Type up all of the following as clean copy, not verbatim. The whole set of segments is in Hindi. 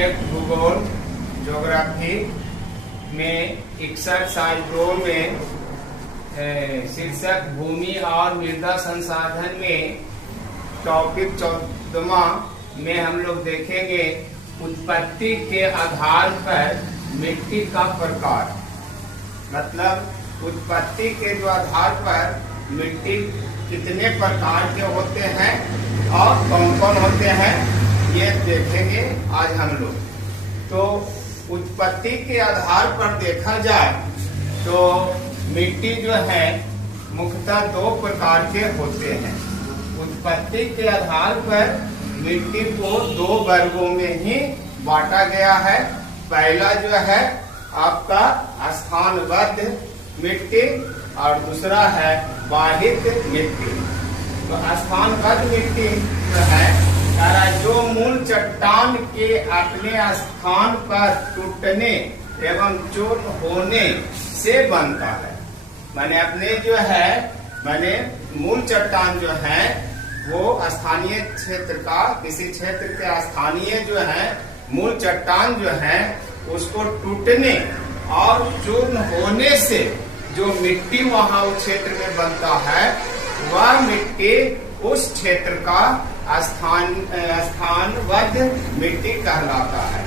सब्जेक्ट भूगोल ज्योग्राफी में 61 में शीर्षक भूमि और मृदा संसाधन में टॉपिक 14वां में हम लोग देखेंगे उत्पत्ति के आधार पर मिट्टी का प्रकार। मतलब उत्पत्ति के जो आधार पर मिट्टी कितने प्रकार के होते हैं और कौन कौन होते हैं ये देखेंगे आज हम लोग। तो उत्पत्ति के आधार पर देखा जाए तो मिट्टी जो है मुख्यतः 2 प्रकार के होते हैं। उत्पत्ति के आधार पर मिट्टी को 2 वर्गों में ही बांटा गया है। पहला जो है आपका स्थानबद्ध मिट्टी और दूसरा है बाहित मिट्टी। तो स्थानबद्ध मिट्टी जो है जो मूल चट्टान के अपने स्थान पर टूटने एवं चूर्ण होने से बनता है। माने अपने जो है माने मूल चट्टान जो है वो स्थानीय क्षेत्र का किसी क्षेत्र के स्थानीय जो है मूल चट्टान जो है उसको टूटने और चूर्ण होने से जो मिट्टी वहां उस क्षेत्र में बनता है वह मिट्टी उस क्षेत्र का स्थानबद्ध मिट्टी कहलाता है।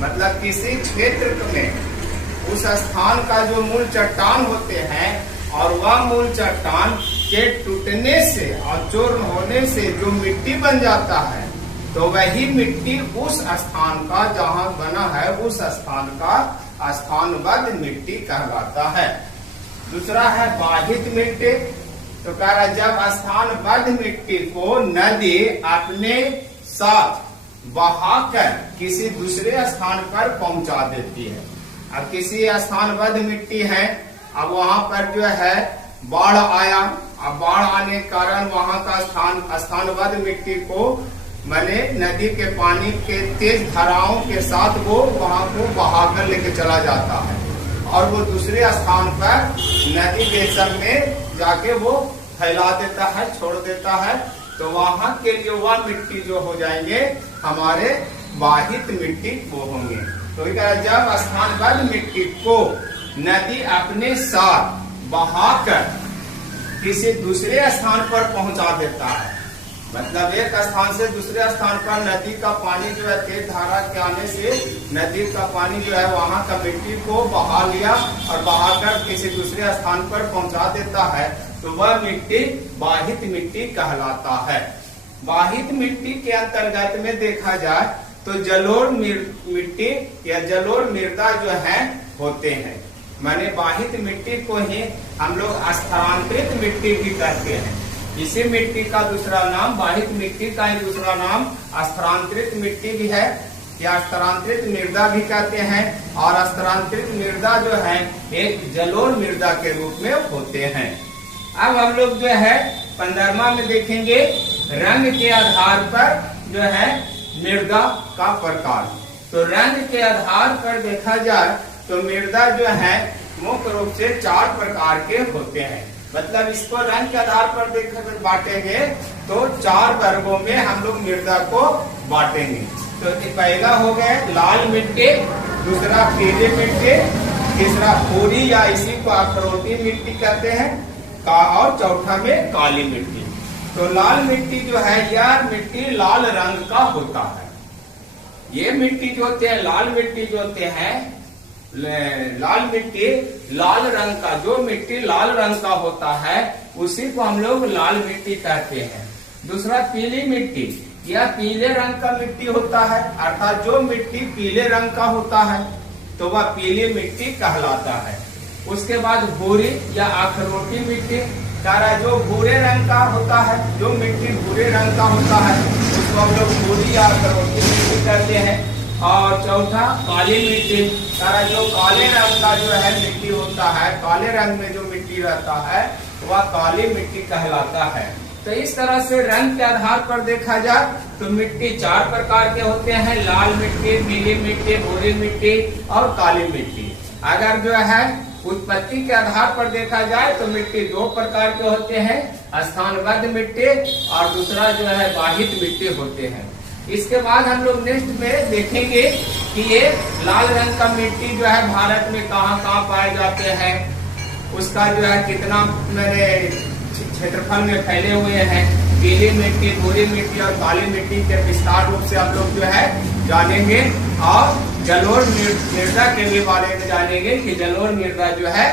मतलब किसी क्षेत्र में उस स्थान का जो मूल चट्टान होते हैं और वह मूल चट्टान के टूटने से और चूर्ण होने से जो मिट्टी बन जाता है तो वही मिट्टी उस स्थान का जहाँ बना है उस स्थान का स्थानबद्ध मिट्टी कहलाता है। दूसरा है बाहित मिट्टी। तो कह रहा जब स्थानबद्ध मिट्टी को नदी अपने साथ बहाकर किसी दूसरे स्थान पर पहुंचा देती है। अब किसी स्थानबद्ध मिट्टी है, अब वहां पर जो है बाढ़ आया, अब बाढ़ आने के कारण वहां का स्थानबद्ध मिट्टी को मैंने नदी के पानी के तेज धाराओं के साथ वो वहां को बहाकर लेके चला जाता है और वो दूसरे स्थान पर नदी के संग में जाके वो फैला देता है, छोड़ देता है। तो वहां के लिए वह मिट्टी जो हो जाएंगे हमारे बाहित मिट्टी वो होंगे। तो जब स्थानबद्ध मिट्टी को नदी अपने साथ बहाकर किसी दूसरे स्थान पर पहुंचा देता है, मतलब एक स्थान से दूसरे स्थान पर नदी का पानी जो है तेज धारा के आने से नदी का पानी जो है वहां का मिट्टी को बहा लिया और बहाकर किसी दूसरे स्थान पर पहुंचा देता है तो वह मिट्टी बाहित मिट्टी कहलाता है। बाहित मिट्टी के अंतर्गत में देखा जाए तो जलोढ़ मिट्टी या जलोढ़ मृदा जो है होते हैं। माने बाहित मिट्टी को ही हम लोग स्थानांतरित मिट्टी भी कहते हैं। इसी मिट्टी का दूसरा नाम बाहित मिट्टी का ही दूसरा नाम स्थानांतरित मिट्टी भी है या स्थानांतरित मृदा भी कहते हैं। और स्थानांतरित मृदा जो है एक जलोढ़ मृदा के रूप में होते हैं। अब हम लोग जो है 15वां में देखेंगे रंग के आधार पर जो है मृदा का प्रकार। तो रंग के आधार पर देखा जाए तो मृदा जो है मुख्य रूप से 4 प्रकार के होते हैं। मतलब इसको रंग के आधार पर देखकर बांटेंगे तो 4 वर्गों में हम लोग मृदा को बांटेंगे। तो पहला हो गया लाल मिट्टी, दूसरा पीली मिट्टी, तीसरा भूरी या इसी को अखरोटी मिट्टी कहते हैं और चौथा में काली मिट्टी। तो लाल मिट्टी जो है यह मिट्टी लाल रंग का होता है। ये मिट्टी जो होते हैं लाल मिट्टी जो होते हैं लाल मिट्टी लाल रंग का, जो मिट्टी लाल रंग का होता है उसी को हम लोग लाल मिट्टी कहते हैं। दूसरा पीली मिट्टी, यह पीले रंग का मिट्टी होता है, अर्थात जो मिट्टी पीले रंग का होता है तो वह पीली मिट्टी कहलाता है। उसके बाद भूरी या अखरोटी मिट्टी, जो भूरे रंग का होता है, जो मिट्टी भूरे रंग का होता है उसको हम लोग भूरी या अखरोटी मिट्टी कहते हैं। और चौथा काली मिट्टी, जो काले रंग का जो है मिट्टी होता है, काले रंग में जो मिट्टी रहता है वह काली मिट्टी कहलाता है। तो इस तरह से रंग के आधार पर देखा जाए तो मिट्टी 4 प्रकार के होते हैं, लाल मिट्टी, पीली मिट्टी, भूरी मिट्टी और काली मिट्टी। अगर जो है उत्पत्ति के आधार पर देखा जाए तो मिट्टी 2 प्रकार के होते हैं, स्थानबद्ध मिट्टी और दूसरा जो है बाहित मिट्टी होते हैं। इसके बाद हम लोग नेक्स्ट में देखेंगे कि ये लाल रंग का मिट्टी जो है भारत में कहाँ कहाँ पाए जाते हैं, उसका जो है कितना मैंने क्षेत्रफल में फैले हुए हैं। पीली मिट्टी, भूरी मिट्टी और काली मिट्टी के विस्तार रूप से आप लोग जो है जानेंगे। और जलोढ़ मृदा के भी बारे में जानेंगे कि जलोढ़ मृदा जो है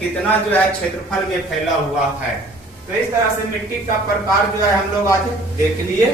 कितना जो है क्षेत्रफल में फैला हुआ है। तो इस तरह से मिट्टी का प्रकार जो है हम लोग आज देख लिए।